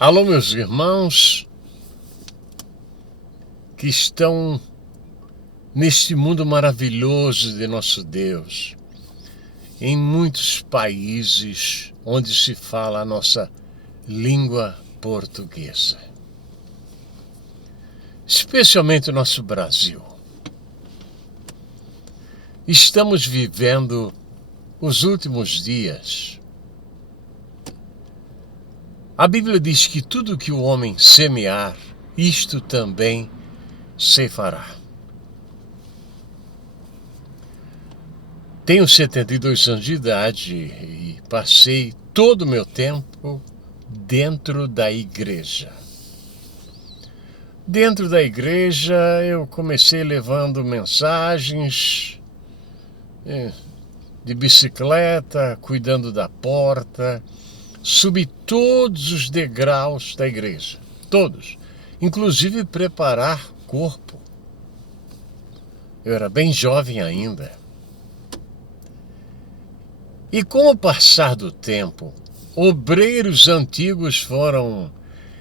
Alô, meus irmãos que estão neste mundo maravilhoso de nosso Deus, em muitos países onde se fala a nossa língua portuguesa, especialmente o nosso Brasil. Estamos vivendo os últimos dias. A Bíblia diz que tudo que o homem semear, isto também ceifará. Tenho 72 anos de idade e passei todo o meu tempo dentro da igreja. Dentro da igreja eu comecei levando mensagens de bicicleta, cuidando da porta, subi todos os degraus da igreja, todos, inclusive preparar corpo. Eu era bem jovem ainda. E com o passar do tempo, obreiros antigos foram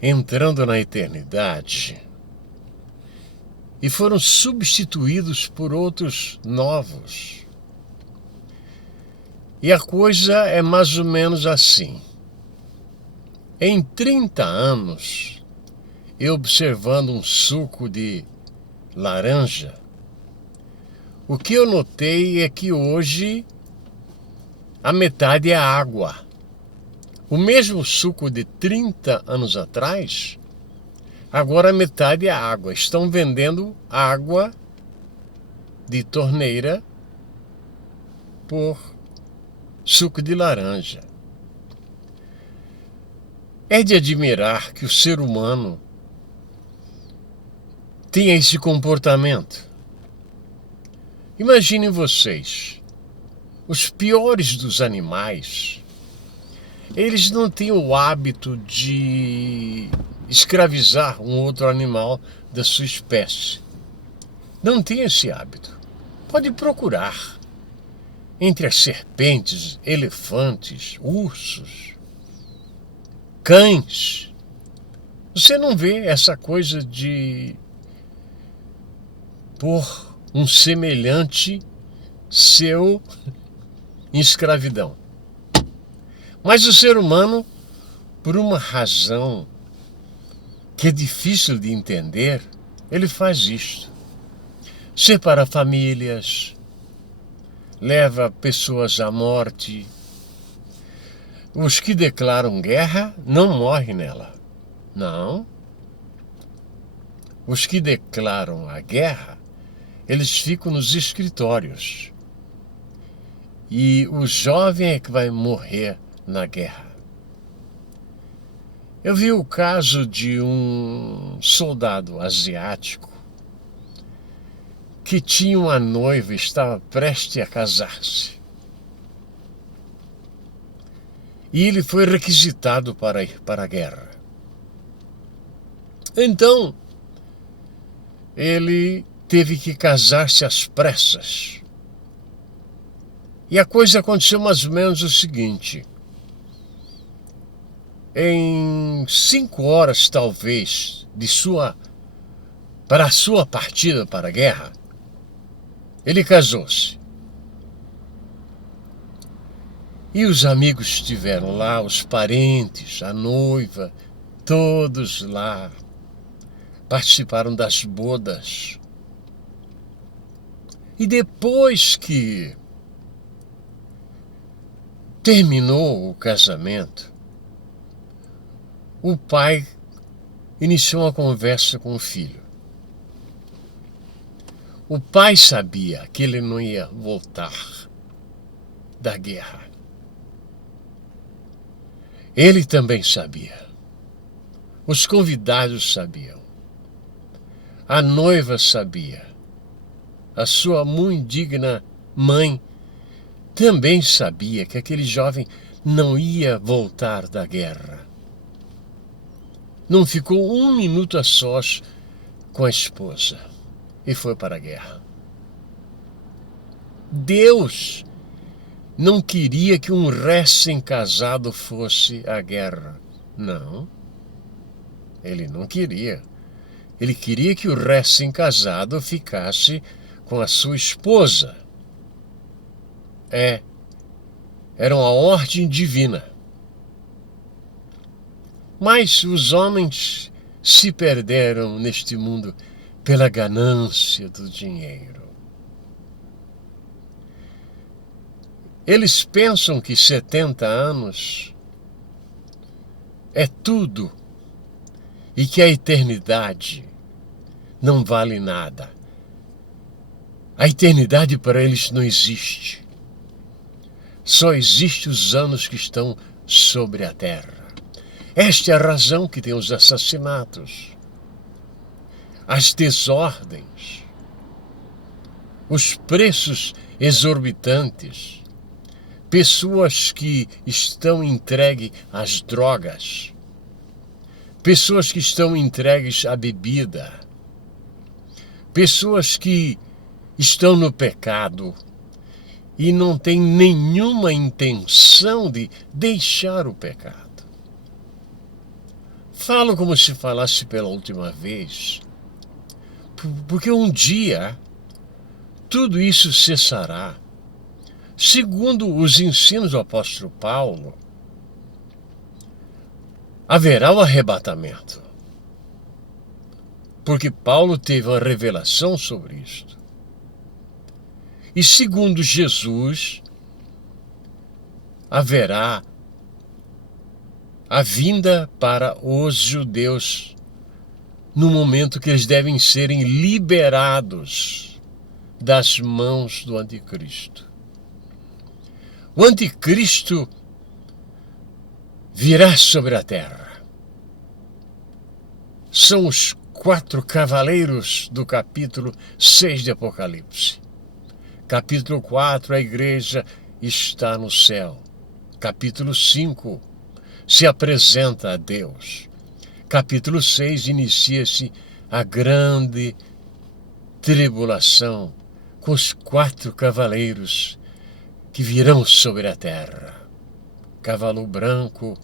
entrando na eternidade e foram substituídos por outros novos. E a coisa é mais ou menos assim. Em 30 anos, eu observando um suco de laranja, o que eu notei é que hoje a metade é água. O mesmo suco de 30 anos atrás, agora a metade é água. Estão vendendo água de torneira por suco de laranja. É de admirar que o ser humano tenha esse comportamento. Imaginem vocês, os piores dos animais, eles não têm o hábito de escravizar um outro animal da sua espécie. Não tem esse hábito. Pode procurar entre as serpentes, elefantes, ursos, cães. Você não vê essa coisa de pôr um semelhante seu em escravidão. Mas o ser humano, por uma razão que é difícil de entender, ele faz isto. Separa famílias, leva pessoas à morte. Os que declaram guerra não morrem nela. Não. Os que declaram a guerra, eles ficam nos escritórios. E o jovem é que vai morrer na guerra. Eu vi o caso de um soldado asiático que tinha uma noiva e estava prestes a casar-se. E ele foi requisitado para ir para a guerra. Então, ele teve que casar-se às pressas. E a coisa aconteceu mais ou menos o seguinte. Em 5 horas, talvez, para a sua partida para a guerra, ele casou-se. E os amigos estiveram lá, os parentes, a noiva, todos lá. Participaram das bodas. E depois que terminou o casamento, o pai iniciou uma conversa com o filho. O pai sabia que ele não ia voltar da guerra. Ele também sabia. Os convidados sabiam. A noiva sabia. A sua muito digna mãe também sabia que aquele jovem não ia voltar da guerra. Não ficou um minuto a sós com a esposa e foi para a guerra. Deus não queria que um recém-casado fosse à guerra. Não. Ele não queria. Ele queria que o recém-casado ficasse com a sua esposa. Era uma ordem divina. Mas os homens se perderam neste mundo pela ganância do dinheiro. Eles pensam que 70 anos é tudo e que a eternidade não vale nada. A eternidade para eles não existe. Só existem os anos que estão sobre a terra. Esta é a razão que tem os assassinatos, as desordens, os preços exorbitantes, pessoas que estão entregues às drogas, pessoas que estão entregues à bebida, pessoas que estão no pecado e não têm nenhuma intenção de deixar o pecado. Falo como se falasse pela última vez, porque um dia tudo isso cessará. Segundo os ensinos do apóstolo Paulo, haverá o arrebatamento. Porque Paulo teve uma revelação sobre isto. E segundo Jesus, haverá a vinda para os judeus no momento que eles devem serem liberados das mãos do anticristo. O anticristo virá sobre a terra. São os 4 cavaleiros do capítulo 6 de Apocalipse. Capítulo 4, a igreja está no céu. Capítulo 5, se apresenta a Deus. Capítulo 6, inicia-se a grande tribulação com os 4 cavaleiros que virão sobre a terra. Cavalo branco,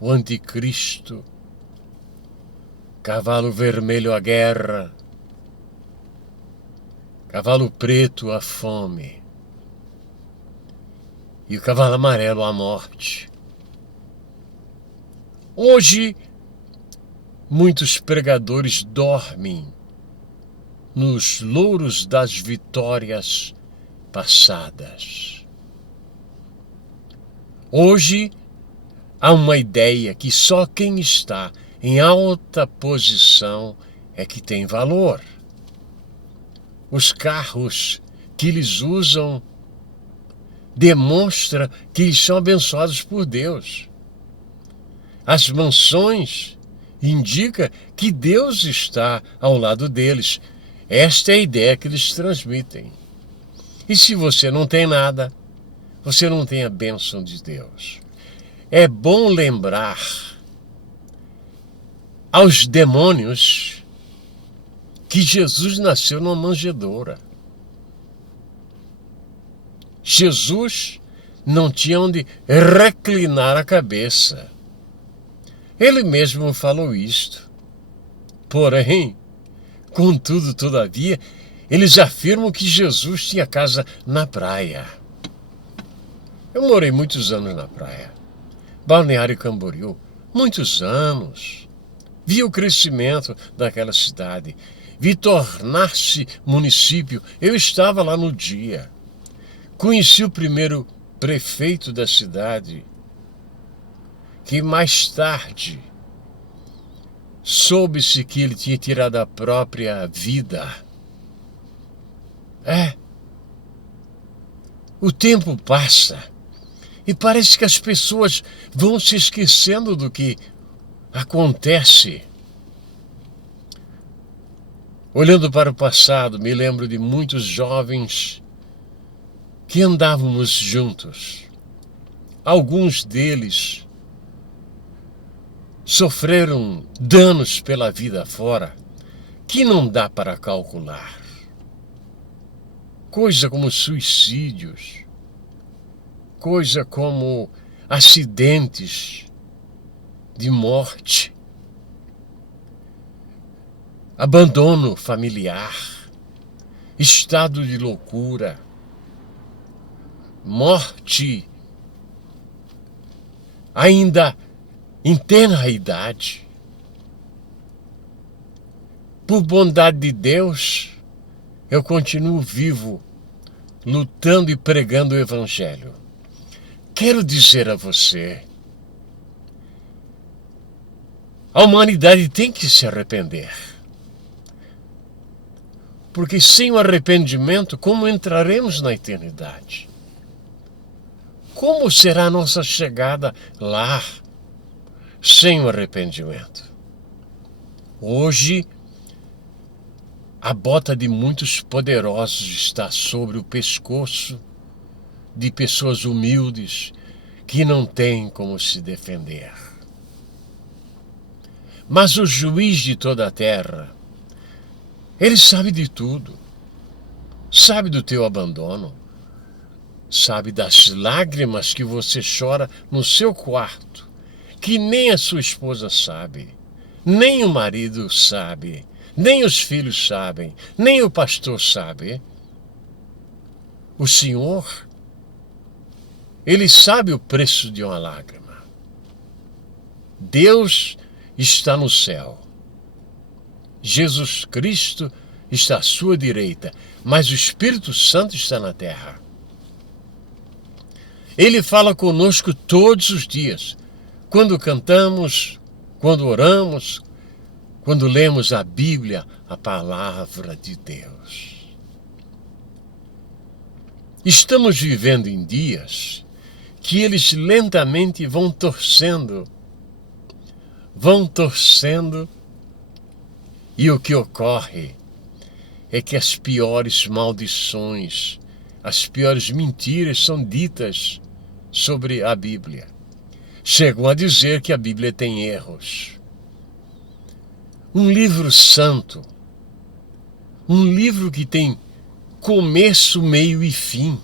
o anticristo. Cavalo vermelho, a guerra. Cavalo preto, a fome. E o cavalo amarelo, a morte. Hoje, muitos pregadores dormem nos louros das vitórias passadas. Hoje, há uma ideia que só quem está em alta posição é que tem valor. Os carros que eles usam demonstram que eles são abençoados por Deus. As mansões indicam que Deus está ao lado deles. Esta é a ideia que eles transmitem. E se você não tem nada, você não tem a bênção de Deus. É bom lembrar aos demônios que Jesus nasceu numa manjedoura. Jesus não tinha onde reclinar a cabeça. Ele mesmo falou isto. Porém, contudo, todavia, eles afirmam que Jesus tinha casa na praia. Eu morei muitos anos na praia. Balneário Camboriú, muitos anos. Vi o crescimento daquela cidade. Vi tornar-se município. Eu estava lá no dia. Conheci o primeiro prefeito da cidade, que mais tarde soube-se que ele tinha tirado a própria vida. O tempo passa e parece que as pessoas vão se esquecendo do que acontece. Olhando para o passado, me lembro de muitos jovens que andávamos juntos. Alguns deles sofreram danos pela vida fora que não dá para calcular. Coisa como suicídios, coisa como acidentes de morte. abandono familiar, estado de loucura, morte, ainda em tenra idade. Por bondade de Deus, eu continuo vivo, lutando e pregando o Evangelho. Quero dizer a você, a humanidade tem que se arrepender. Porque sem o arrependimento, como entraremos na eternidade? Como será a nossa chegada lá sem o arrependimento? Hoje, a bota de muitos poderosos está sobre o pescoço de pessoas humildes que não têm como se defender. Mas o juiz de toda a terra, ele sabe de tudo, sabe do teu abandono, sabe das lágrimas que você chora no seu quarto, que nem a sua esposa sabe, nem o marido sabe, nem os filhos sabem, nem o pastor sabe. O Senhor, Ele sabe o preço de uma lágrima. Deus está no céu. Jesus Cristo está à sua direita, mas o Espírito Santo está na terra. Ele fala conosco todos os dias, quando cantamos, quando oramos, quando lemos a Bíblia, a palavra de Deus. Estamos vivendo em dias que eles lentamente vão torcendo, e o que ocorre é que as piores maldições, as piores mentiras são ditas sobre a Bíblia. Chegam a dizer que a Bíblia tem erros. Um livro santo, um livro que tem começo, meio e fim.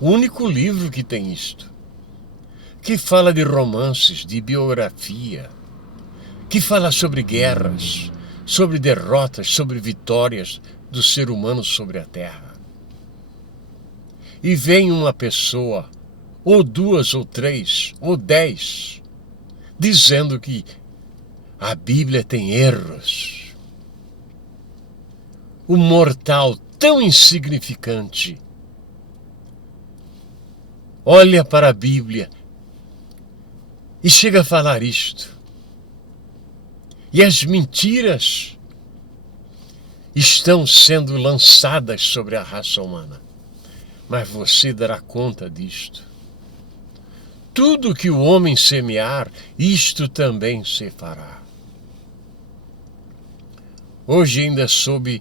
O único livro que tem isto. Que fala de romances, de biografia, que fala sobre guerras, sobre derrotas, sobre vitórias do ser humano sobre a terra. E vem uma pessoa, ou duas, ou três, ou 10, dizendo que a Bíblia tem erros. O mortal tão insignificante olha para a Bíblia e chega a falar isto. E as mentiras estão sendo lançadas sobre a raça humana. Mas você dará conta disto. Tudo que o homem semear, isto também se fará. Hoje ainda soube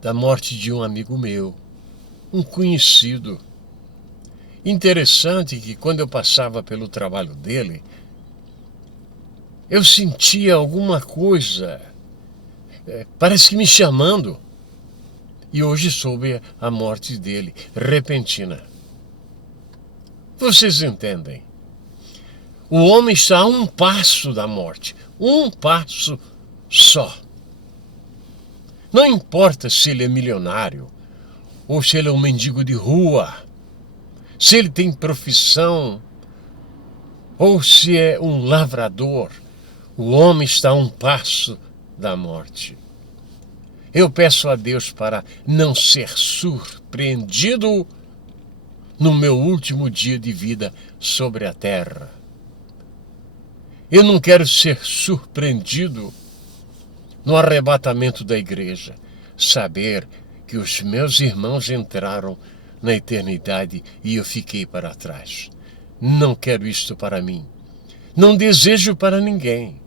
da morte de um amigo meu, um conhecido. Interessante que quando eu passava pelo trabalho dele, eu sentia alguma coisa, parece que me chamando. E hoje soube a morte dele, repentina. Vocês entendem? O homem está a um passo da morte, um passo só. Não importa se ele é milionário, ou se ele é um mendigo de rua, se ele tem profissão, ou se é um lavrador, o homem está a um passo da morte. Eu peço a Deus para não ser surpreendido no meu último dia de vida sobre a terra. Eu não quero ser surpreendido no arrebatamento da igreja, saber que os meus irmãos entraram na eternidade e eu fiquei para trás. Não quero isto para mim. Não desejo para ninguém.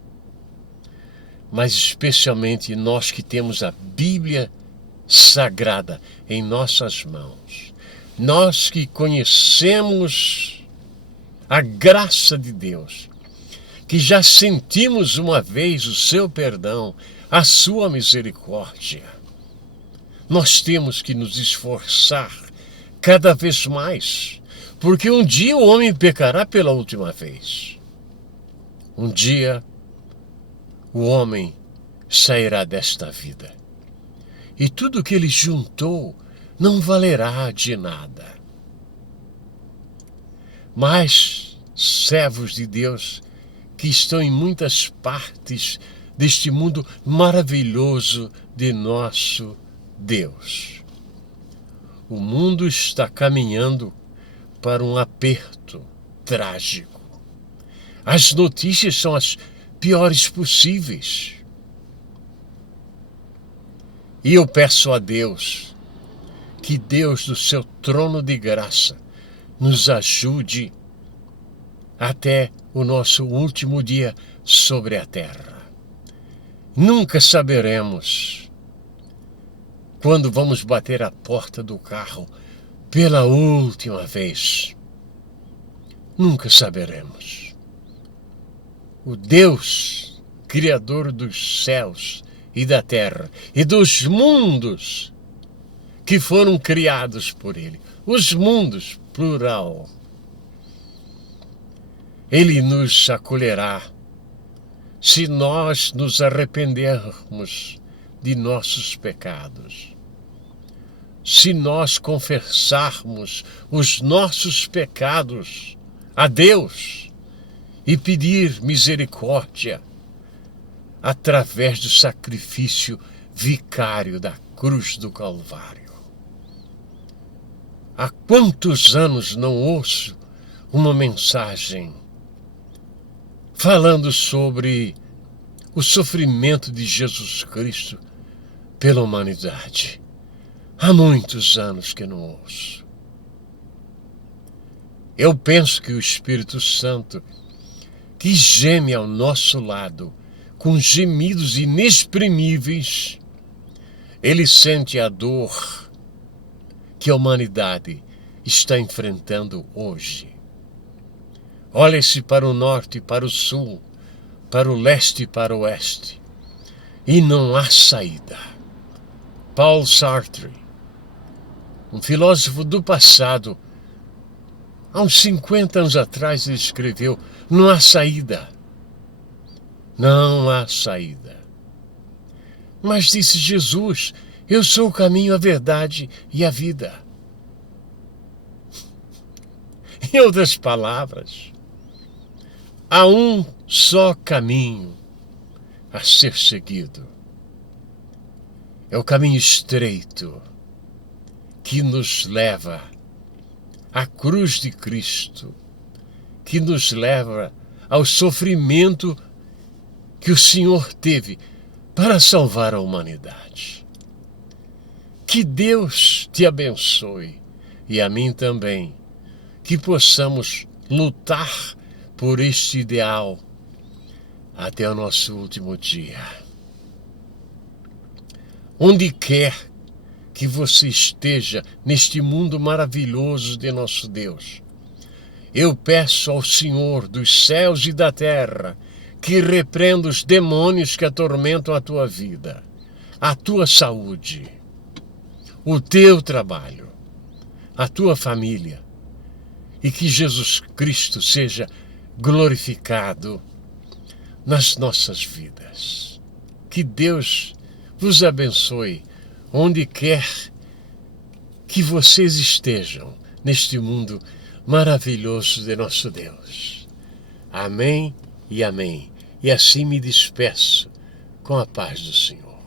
Mas especialmente nós que temos a Bíblia Sagrada em nossas mãos. Nós que conhecemos a graça de Deus, que já sentimos uma vez o seu perdão, a sua misericórdia. Nós temos que nos esforçar cada vez mais, porque um dia o homem pecará pela última vez. Um dia o homem sairá desta vida. E tudo que ele juntou não valerá de nada. Mas, servos de Deus, que estão em muitas partes deste mundo maravilhoso de nosso Deus. O mundo está caminhando para um aperto trágico. As notícias são as piores possíveis. E eu peço a Deus que Deus, do seu trono de graça, nos ajude até o nosso último dia sobre a terra. Nunca saberemos quando vamos bater a porta do carro pela última vez. Nunca saberemos. O Deus, Criador dos céus e da terra e dos mundos que foram criados por Ele, os mundos, plural, Ele nos acolherá se nós nos arrependermos de nossos pecados. Se nós confessarmos os nossos pecados a Deus e pedir misericórdia através do sacrifício vicário da cruz do Calvário. Há quantos anos não ouço uma mensagem falando sobre o sofrimento de Jesus Cristo pela humanidade. Há muitos anos que não ouço. Eu penso que o Espírito Santo, que geme ao nosso lado com gemidos inexprimíveis, ele sente a dor que a humanidade está enfrentando hoje. Olha-se para o norte e para o sul, para o leste e para o oeste, e não há saída. Paul Sartre, um filósofo do passado, há uns 50 anos atrás ele escreveu: não há saída. Não há saída. Mas disse Jesus: eu sou o caminho, a verdade e a vida. Em outras palavras, há um só caminho a ser seguido. É o caminho estreito que nos leva à cruz de Cristo, que nos leva ao sofrimento que o Senhor teve para salvar a humanidade. Que Deus te abençoe e a mim também, que possamos lutar por este ideal até o nosso último dia. Onde quer que você esteja neste mundo maravilhoso de nosso Deus, eu peço ao Senhor dos céus e da terra que repreenda os demônios que atormentam a tua vida, a tua saúde, o teu trabalho, a tua família, e que Jesus Cristo seja glorificado nas nossas vidas. Que Deus vos abençoe onde quer que vocês estejam neste mundo maravilhoso de nosso Deus. Amém e amém. E assim me despeço com a paz do Senhor.